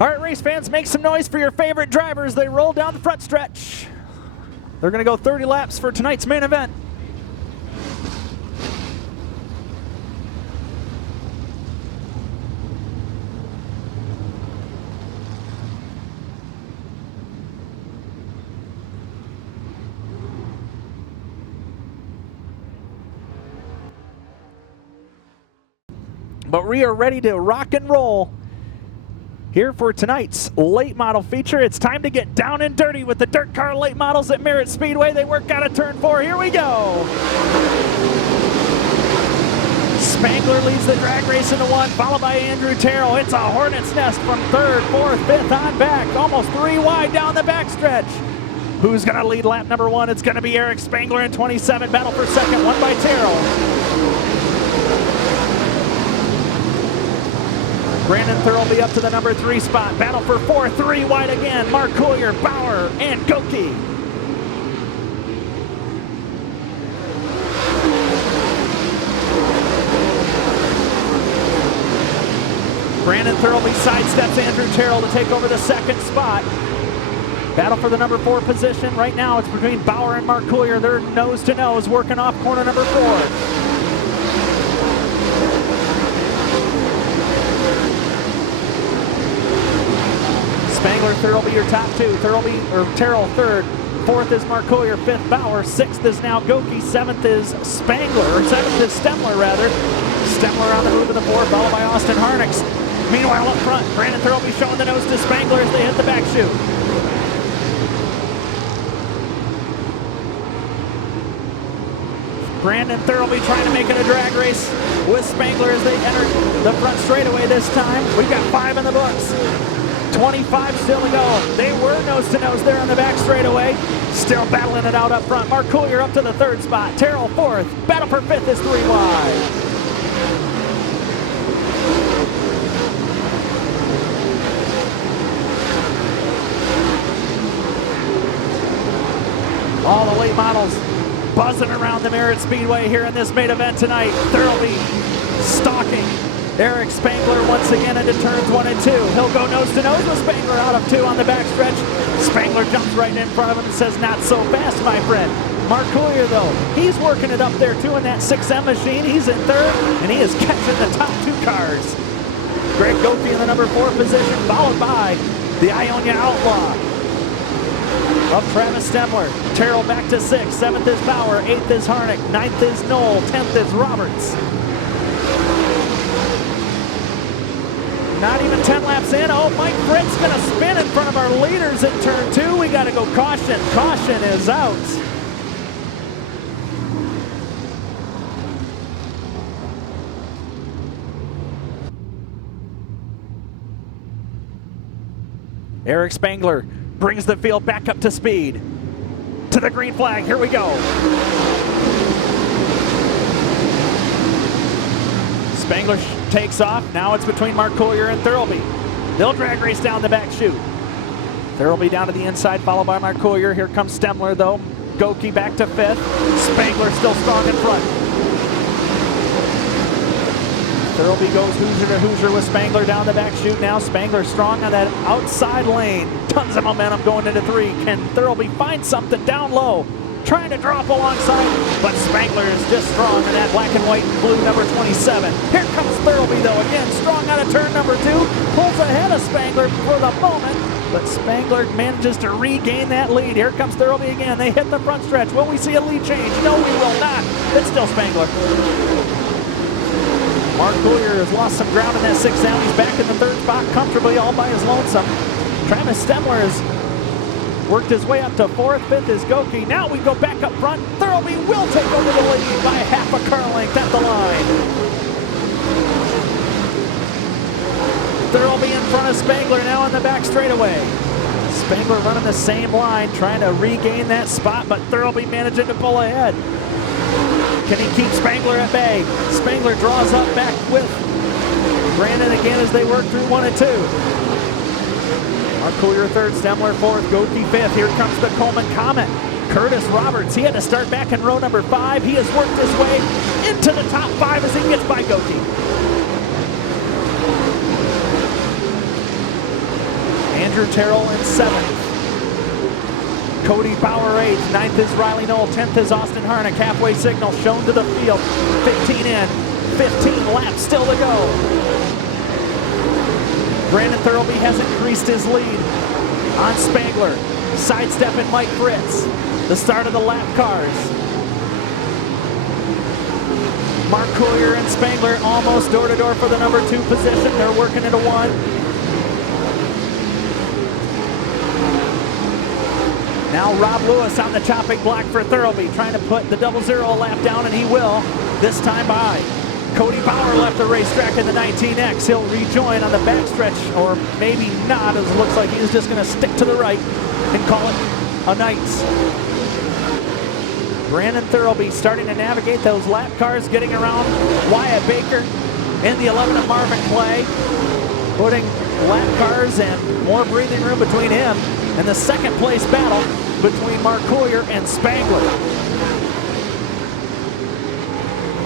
All right, race fans, make some noise for your favorite drivers. They roll down the front stretch. They're going to go 30 laps for tonight's main event. But we are ready to rock and roll here for tonight's late model feature. It's time to get down and dirty with the dirt car late models at Merritt Speedway. They work out of turn 4. Here we go. Spangler leads the drag race into 1, followed by Andrew Terrell. It's a hornet's nest from 3rd, 4th, 5th on back. Almost 3 wide down the backstretch. Who's going to lead lap number 1? It's going to be Eric Spangler in 27. Battle for 2nd, won by Terrell. Brandon Thurlby up to the number 3 spot. Battle for 4, 3 wide again. Mark Collier, Bauer, and Goki. Brandon Thurlby sidesteps Andrew Terrell to take over the 2nd spot. Battle for the number 4 position. Right now it's between Bauer and Mark Collier. They're nose to nose, working off corner number 4. Spangler, Thurlby, your top 2. Terrell 3rd. 4th is Mark Collier. 5th, Bauer. 6th is now Goki. 7th is Spangler, or 7th is Stemler, rather. Stemler on the move to the 4, followed by Austin Harnix. Meanwhile, up front, Brandon Thurlby showing the nose to Spangler as they hit the back chute. Brandon Thurlby trying to make it a drag race with Spangler as they enter the front straightaway this time. We've got 5 in the books. 25 still to go. They were nose-to-nose there on the back straightaway. Still battling it out up front. Mark Collier up to the 3rd spot. Terrell 4th. Battle for 5th is 3 wide. All the late models buzzing around the Merritt Speedway here in this main event tonight. Thurlby stalking Eric Spangler once again into turns 1 and 2. He'll go nose to nose with Spangler out of 2 on the backstretch. Spangler jumps right in front of him and says, "Not so fast, my friend." Mark Collier, though, he's working it up there too in that 6M machine. He's in 3rd, and he is catching the top 2 cars. Greg Goki in the number 4 position, followed by the Ionia Outlaw of Travis Stemler. Terrell back to 6th. 7th is Bauer. 8th is Harnick. 9th is Knoll. 10th is Roberts. Not even 10 laps in. Oh, Mike Britt's going to spin in front of our leaders in turn 2. We got to go caution. Caution is out. Eric Spangler brings the field back up to speed. To the green flag. Here we go. Spangler takes off. Now it's between Mark Collier and Thurlby. They'll drag race down the back chute. Thurlby down to the inside, followed by Mark Collier. Here comes Stemler, though. Goki back to 5th. Spangler still strong in front. Thurlby goes Hoosier to Hoosier with Spangler down the back chute now. Spangler strong on that outside lane. Tons of momentum going into 3. Can Thurlby find something down low? Trying to drop alongside, but Spangler is just strong in that black and white and blue number 27. Here comes Thurlby, though, again, strong out of turn number 2. Pulls ahead of Spangler for the moment, but Spangler manages to regain that lead. Here comes Thurlby again. They hit the front stretch. Will we see a lead change? No, we will not. It's still Spangler. Mark Collier has lost some ground in that 6th down. He's back in the 3rd spot comfortably all by his lonesome. Travis Stemler has worked his way up to 4th. 5th is Goki. Now we go back up front. Thurlby will take over the lead by half a car length at the line. Thurlby in front of Spangler now on the back straightaway. Spangler running the same line, trying to regain that spot, but Thurlby managing to pull ahead. Can he keep Spangler at bay? Spangler draws up back with Brandon again as they work through 1 and 2. Mark Collier 3rd, Stemler 4th, Goki 5th. Here comes the Coleman Comet. Curtis Roberts, he had to start back in row number 5. He has worked his way into the top 5 as he gets by Goki. Andrew Terrell in 7th. Cody Bauer 8th. 9th is Riley Knoll. 10th is Austin Harnick. Halfway signal shown to the field. 15 in. 15 laps still to go. Brandon Thurlby has increased his lead on Spangler. Sidestepping Mike Fritz. The start of the lap cars. Mark Courier and Spangler almost door to door for the number 2 position. They're working into 1. Now Rob Lewis on the chopping block for Thurlby, trying to put the 0-0 lap down, and he will this time by. Cody Bauer left the racetrack in the 19X. He'll rejoin on the backstretch, or maybe not, as it looks like he's just going to stick to the right and call it a night. Brandon Thurlby starting to navigate those lap cars, getting around Wyatt Baker in the 11 of Marvin Clay, putting lap cars and more breathing room between him and the second place battle between Mark Courier and Spangler.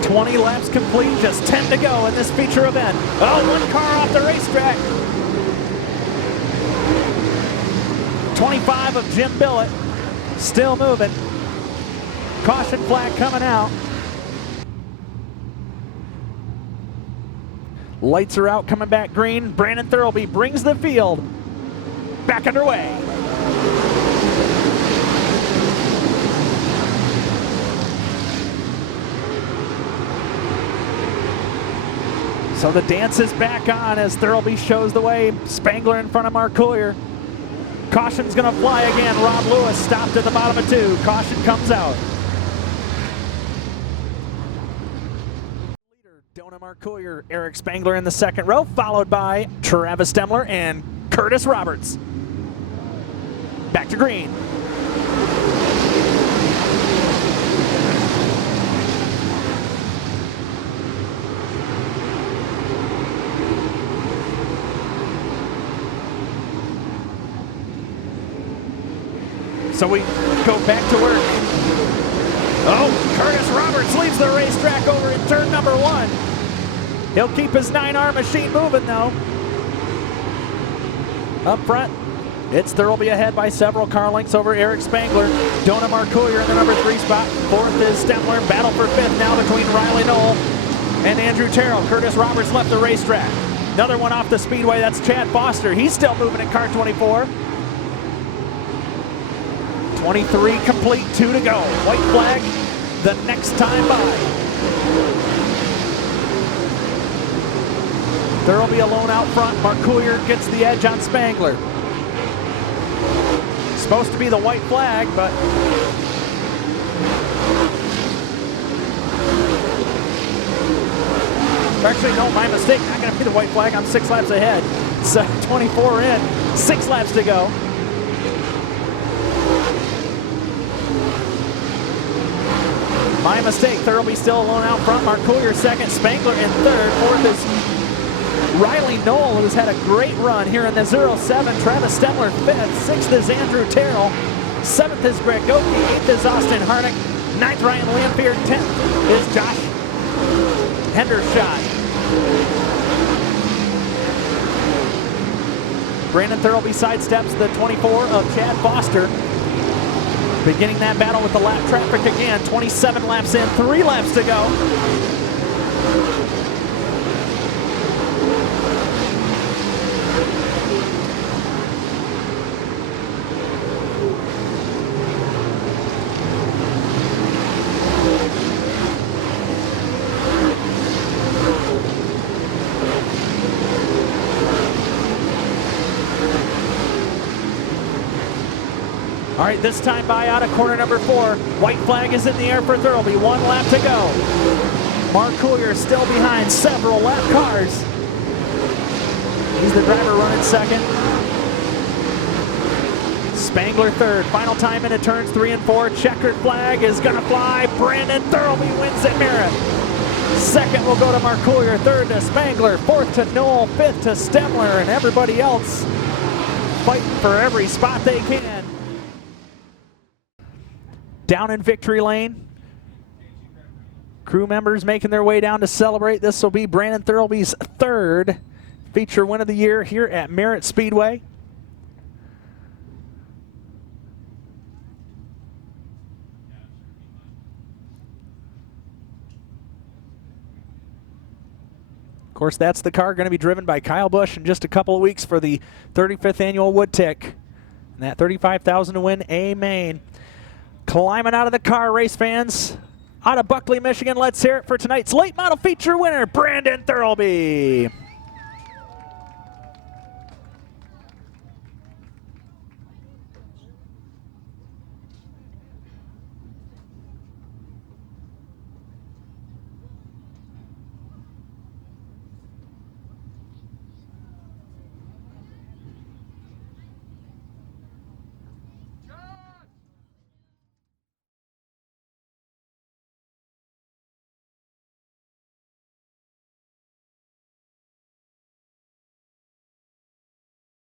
20 laps complete, just 10 to go in this feature event. Oh, 1 car off the racetrack. 25 of Jim Billett, still moving. Caution flag coming out. Lights are out, coming back green. Brandon Thurlby brings the field back underway. So the dance is back on as Thurlby shows the way. Spangler in front of Mark Courier. Caution's gonna fly again. Rob Lewis stopped at the bottom of 2. Caution comes out. Leader, Dona Mark Courier, Eric Spangler in the second row, followed by Travis Stemler and Curtis Roberts. Back to green. So we go back to work. Oh, Curtis Roberts leaves the racetrack over in turn number 1. He'll keep his 9R machine moving though. Up front, it's Thurlby ahead by several car lengths over Eric Spangler. Dona Mark Courier in the number 3 spot. 4th is Stemler. Battle for 5th now between Riley Knoll and Andrew Terrell. Curtis Roberts left the racetrack. Another one off the speedway, that's Chad Foster. He's still moving in car 24. 23 complete, 2 to go. White flag the next time by. Thurlby alone out front. Mark Courier gets the edge on Spangler. Supposed to be the white flag, but actually, no, my mistake. Not going to be the white flag. I'm 6 laps ahead. So 24 in, 6 laps to go. My mistake. Thurlby still alone out front. Mark Courier second, Spangler in third. 4th is Riley Knoll, who's had a great run here in the 07. Travis Stemler 5th. 6th is Andrew Terrell. 7th is Greg Goki. 8th is Austin Harnick. 9th, Ryan Lamphere. 10th is Josh Hendershot. Brandon Thurlby sidesteps the 24 of Chad Foster. Beginning that battle with the lap traffic again. 27 laps in, 3 laps to go. All right, this time by out of corner number 4. White flag is in the air for Thurlby. 1 lap to go. Mark Courier still behind several lap cars. He's the driver running second. Spangler third. Final time into turns 3 and 4. Checkered flag is gonna fly. Brandon Thurlby wins at Merritt. Second will go to Mark Courier. Third to Spangler. 4th to Knoll. 5th to Stemler. And everybody else fighting for every spot they can. Down in victory lane. Crew members making their way down to celebrate. This will be Brandon Thurlby's 3rd feature win of the year here at Merritt Speedway. course, that's the car going to be driven by Kyle Busch in just a couple of weeks for the 35th annual Woodtick. And that $35,000 to win a main. Climbing out of the car, race fans. Out of Buckley, Michigan, let's hear it for tonight's late model feature winner, Brandon Thurlby.